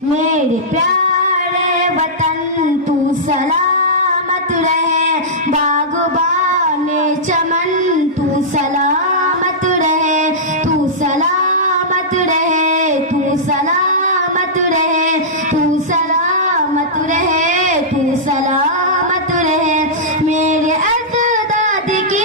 میرے پیارے وطن تو سلامت رہے، باغبان چمن تو سلامت رہے، تو سلامت رہے، تو سلامت رہے، تو سلامت رہے، تو سلامت رہے۔ میرے اجداد کی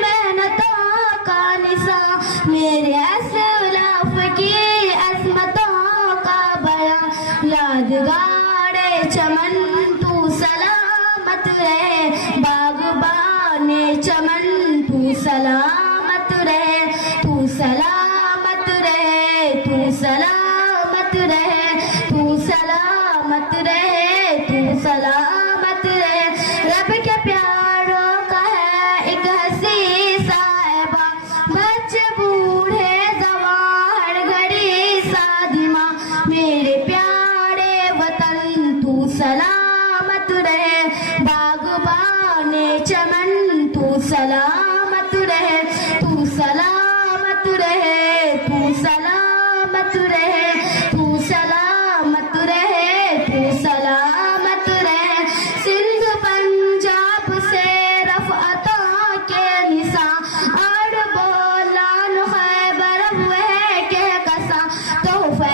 محنتوں کا نشان، میرے اسلاف کی عظمتوں کا بیان، یادگار چمن تو سلامت رہے، باغبان چمن تو سلامت رہے، تو سلامت رہے، تو سلامت رہے، تو سلامت رہے، تو سلامت رہے۔ رب کے پیاروں کا ہے ایک ہنسی صاحبہ، بچے بوڑھے جوان ہر گھڑی شادیاں، میرے پیارے وطن تو سلامت رہے، باغبان چمن تو سلامت رہے، تو سلامت رہے، تو سلامت رہے، تو سلامت رہے، تو سلامت رہے۔ سندھ پنجاب سے رفعتوں کے نشان، اور بولان خیبر ہوئے کہ کساں، تحفہ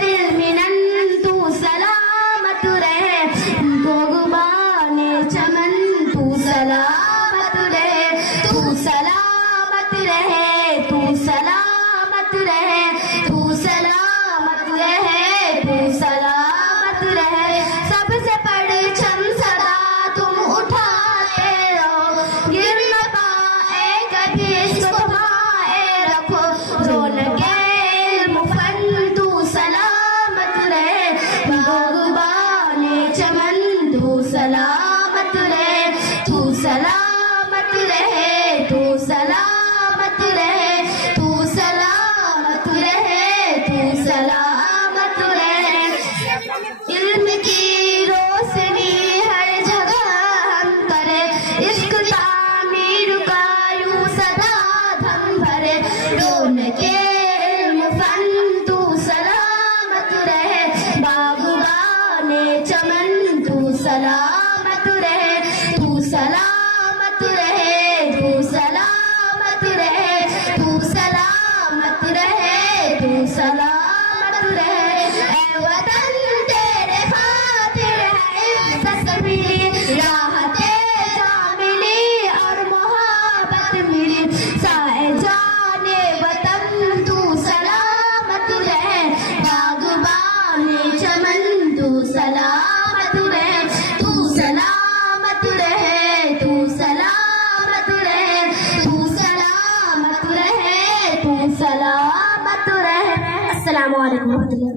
دل منن تو سلامت رہے، باغبان چمن تو سلامت رہے، تو سلامت رہے، تو سلامت رہے، تو سلامت رہے، تو سلامت رہے۔ سب سے پرچم سدا تم اٹھاتے رہو، گر نہ پائے کبھی عشق تمہارے رکھو، رونق علم فن تو سلامت رہے، باغبان چمن تو سلامت رہے، تو سلامت رہے، تو سلامت رہے، تو سلامت رہے، تو سلامت رہے۔ علم کی روشنی ہر جگہ ہم کرے، عشق تعمیر کا یوں سدا دھم بھرے، رونق علم فن تو سلامت رہے، باغبان چمن تو سلامت رہے، تو سلامت رہے، تو سلامت رہے، تو سلامت رہے، تو سلامت رہے۔ اے وطن تیرے خاطر ہے عزت ملی، راحت جاں ملی اور محبت ملی، سائے جان وطن تو سلامت رہے، باغبان چمن تو سلامت رہے، تو سلامت رہے، تو سلامت رہے، تو سلامت رہے، تو سلامت رہے۔ السلام علیکم و رحمۃ اللہ۔